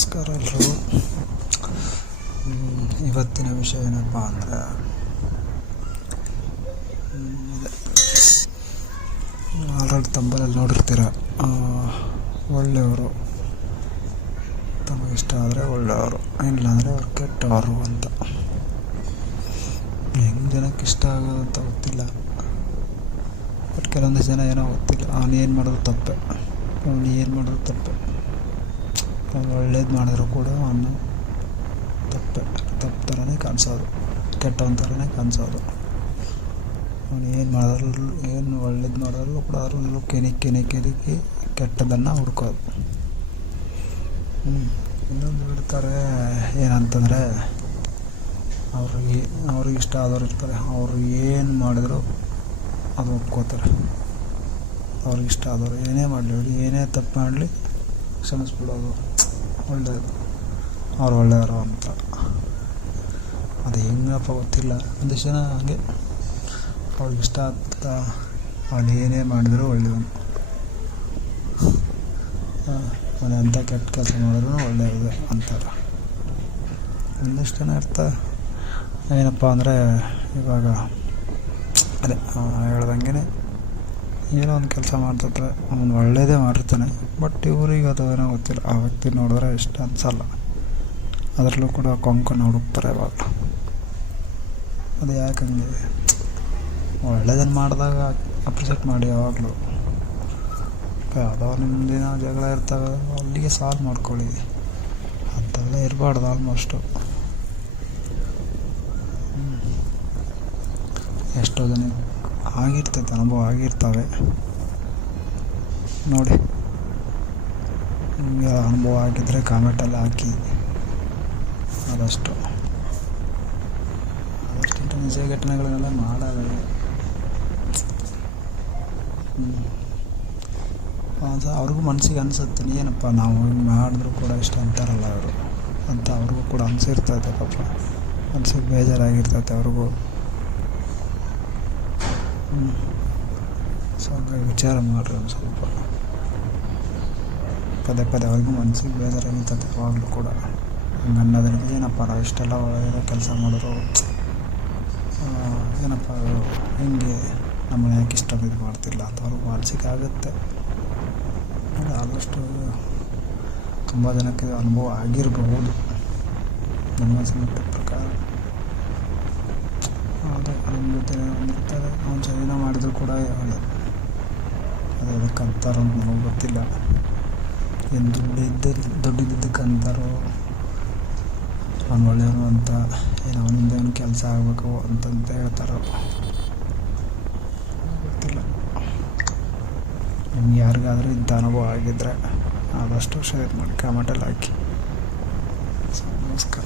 ನಮಸ್ಕಾರ ಎಲ್ರಿಗೂ. ಇವತ್ತಿನ ವಿಷಯ ಏನಪ್ಪ ಅಂದರೆ ಆಲ್ರೆಡಿ ತಮ್ಮಲ್ಲಿ ನೋಡಿರ್ತೀರ, ಒಳ್ಳೆಯವರು ತಮಗಿಷ್ಟ ಆದರೆ ಒಳ್ಳೆಯವರು, ಇಲ್ಲಾಂದರೆ ಅವ್ರು ಕೆಟ್ಟವರು ಅಂತ. ಹೆಂಗೆ ಜನಕ್ಕೆ ಇಷ್ಟ ಆಗೋದು ಅಂತ ಗೊತ್ತಿಲ್ಲ, ಬಟ್ ಕೆಲವೊಂದು ಜನ ಏನೋ ಗೊತ್ತಿಲ್ಲ, ಅವನು ಏನು ಮಾಡೋದು ತಪ್ಪೆ, ಅವ್ನು ಒಳ್ಳೇದು ಮಾಡಿದ್ರು ಕೂಡ ಅವನು ತಪ್ಪು ಥರನೇ ಕಾಣಿಸೋದು, ಕೆಟ್ಟವನ ಥರನೇ ಕಾಣಿಸೋದು. ಅವನು ಏನು ಒಳ್ಳೇದು ಮಾಡೋದ್ರಲ್ಲೂ ಕೂಡ ಅದರಲ್ಲೂ ಕೆಣಕಿ ಕೆಟ್ಟದನ್ನು ಹುಡ್ಕೋದು. ಇನ್ನೊಂದು ಬಿಡ್ತಾರೆ ಏನಂತಂದರೆ, ಅವ್ರಿಗೆ ಇಷ್ಟ ಆದವ್ರು ಇರ್ತಾರೆ, ಅವರು ಏನು ಮಾಡಿದ್ರು ಅದು ಒಪ್ಕೋತಾರೆ. ಅವ್ರಿಗೆ ಇಷ್ಟ ಆದವರು ಏನೇ ಮಾಡಲಿ, ಅವ್ರು ಏನೇ ತಪ್ಪು ಮಾಡಲಿ ಕ್ಷಮಿಸ್ಬಿಡೋದು, ಒಳ್ಳೆಯದು, ಅವ್ರು ಒಳ್ಳೆಯವರು ಅಂತ. ಅದು ಹೆಂಗಪ್ಪ ಗೊತ್ತಿಲ್ಲ, ಒಂದಿಷ್ಟು ಜನ ಹಾಗೆ ಅವ್ರಿಗೆ ಇಷ್ಟ ಆಗ್ತಾ ಅವ್ನು ಏನೇ ಮಾಡಿದ್ರು ಒಳ್ಳೆಯವನು, ಅವನು ಎಂಥ ಕೆಟ್ಟ ಕೆಲಸ ಮಾಡಿದ್ರು ಒಳ್ಳೆಯದು ಅಂತಾರೆ. ಒಂದಿಷ್ಟು ಜನ ಇರ್ತಾರೆ ಏನಪ್ಪ ಅಂದರೆ, ಇವಾಗ ಅದೇ ಹೇಳ್ದಂಗೆ ಏನೋ ಒಂದು ಕೆಲಸ ಮಾಡ್ತಿರ್ತಾರೆ, ಅವನು ಒಳ್ಳೆಯದೇ ಮಾಡಿರ್ತಾನೆ, ಬಟ್ ಇವ್ರಿಗೆ ಅದು ಏನೋ ಗೊತ್ತಿಲ್ಲ, ಆ ವ್ಯಕ್ತಿ ನೋಡಿದ್ರೆ ಇಷ್ಟ ಅನಿಸಲ್ಲ, ಅದರಲ್ಲೂ ಕೂಡ ಕೊಂಕಣ ಹುಡುಕ್ತಾರೆ ಇವಾಗ. ಅದು ಯಾಕಂಗೆ ಒಳ್ಳೆಯದನ್ನು ಮಾಡಿದಾಗ ಅಪ್ರಿಷಿಯೇಟ್ ಮಾಡಿ ಯಾವಾಗಲೂ. ಯಾವುದೋ ನಿಮ್ಮದಿನ ಜಗಳ ಇರ್ತವೆ, ಅಲ್ಲಿಗೆ ಸಾಲ್ವ್ ಮಾಡ್ಕೊಳ್ಳಿ, ಅಂತೆಲ್ಲ ಇರಬಾರ್ದು. ಆಲ್ಮೋಸ್ಟು ಎಷ್ಟೋ ಜನ ಆಗಿರ್ತೈತೆ, ಅನುಭವ ಆಗಿರ್ತವೆ ನೋಡಿ. ನಿಮಗೆ ಅನುಭವ ಆಗಿದ್ದರೆ ಕಾಮೆಂಟಲ್ಲಿ ಹಾಕಿ. ಆದಷ್ಟು ನಿಜ ಘಟನೆಗಳನ್ನೆಲ್ಲ ಮಾಡೋದು. ಅವ್ರಿಗೂ ಮನಸ್ಸಿಗೆ ಅನಿಸುತ್ತೆ, ಏನಪ್ಪ ನಾವು ಹಿಂಗೆ ಮಾಡಿದ್ರು ಕೂಡ ಇಷ್ಟ ಅಂತಾರಲ್ಲ ಅವರು ಅಂತ, ಅವ್ರಿಗೂ ಕೂಡ ಅನಿಸಿರ್ತೈತೆ ಪಾಪ, ಮನಸ್ಸಿಗೆ ಬೇಜಾರಾಗಿರ್ತೈತೆ ಅವ್ರಿಗೂ. ಸೊ ಹಾಗಾಗಿ ವಿಚಾರ ಮಾಡಿರಿ ಒಂದು ಸ್ವಲ್ಪ. ಪದೇ ಅವ್ರಿಗೂ ಮನಸ್ಸಿಗೆ ಬೇಜಾರಾಗಿರ್ತೈತೆ ಯಾವಾಗಲೂ ಕೂಡ. ಹಂಗೆ ಅನ್ನೋದ್ರಿಂದ ಏನಪ್ಪ ನಾವು ಇಷ್ಟೆಲ್ಲ ಒಳ್ಳೆಯ ಕೆಲಸ ಮಾಡಿದ್ರು, ಏನಪ್ಪ ಹಿಂಗೆ ನಮ್ಮನ್ನು ಯಾಕೆ ಇಷ್ಟೊಂದು ಇದು ಮಾಡ್ತಿಲ್ಲ ಅಂತ ಅವ್ರಿಗೆ ಮನಸ್ಸಿಗೆ ಆಗುತ್ತೆ. ಆದಷ್ಟು ತುಂಬ ಜನಕ್ಕೆ ಇದು ಅನುಭವ ಆಗಿರಬಹುದು ನನ್ನ ಮಟ್ಟಿನ ಪ್ರಕಾರ. ಅದೇ ನಮ್ಮ ಜೊತೆ ಒಂದಿರ್ತಾರೆ, ಅವ್ನು ಸರಿನ ಮಾಡಿದ್ರು ಕೂಡ ಒಳ್ಳೆಯದು. ಅದು ಅದಕ್ಕೆ ಅಂತಾರೋ ಅಂತ ನಮಗೆ ಗೊತ್ತಿಲ್ಲ, ಏನು ದುಡ್ಡಿದ್ದಕ್ಕೆ ಅಂತಾರೋ ಅವ್ನು ಒಳ್ಳೆಯವನು ಅಂತ, ಏನು ಅವನಿಂದ ಏನು ಕೆಲಸ ಆಗಬೇಕು ಅಂತಂತ ಹೇಳ್ತಾರೋ ಗೊತ್ತಿಲ್ಲ. ನಿಮ್ಗೆ ಯಾರಿಗಾದರೂ ಇಂಥ ಅನುಭವ ಆಗಿದ್ದರೆ ಆದಷ್ಟು ಶೇರ್ ಮಾಡಿ, ಕಾಮೆಂಟಲ್ಲಿ ಹಾಕಿ. ನಮಸ್ಕಾರ.